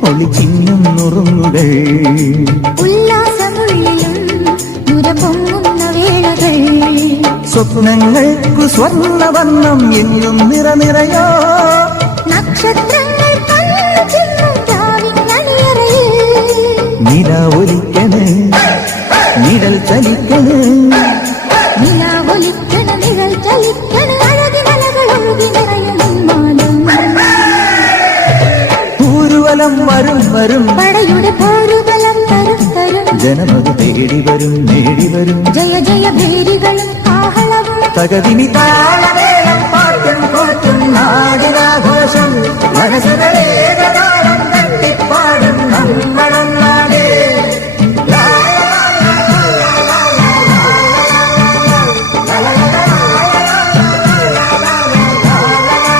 ഒളിച്ചിന്നും നുറുങ്ങുകൾ ഉല്ലാസമുള്ളിലും നുരപൊങ്ങുന്ന വേളകൾ സ്വപ്നങ്ങൾക്കു സ്വർണ്ണവർണ്ണം എങ്ങും നിറനിറയോ നക്ഷത്രങ്ങൾ നില ഒലിക്കണ് നിഴൽ ചലിക്കണ് നിഴൽ ചലിക്കണ് അഴകിനലകളൊഴുകി നിറയും പൂരുവലം വരും വരും പടയുടെ പോരുബലം തരും തരും ജനമത് തേടി വരും നേടി വരും ജയ ജയ ഭേരികളും ആഹളവും തകതിനി താളമേളം പാട്ടും കൂട്ടും നാടിനാഘോഷം മനസ്സുകളെ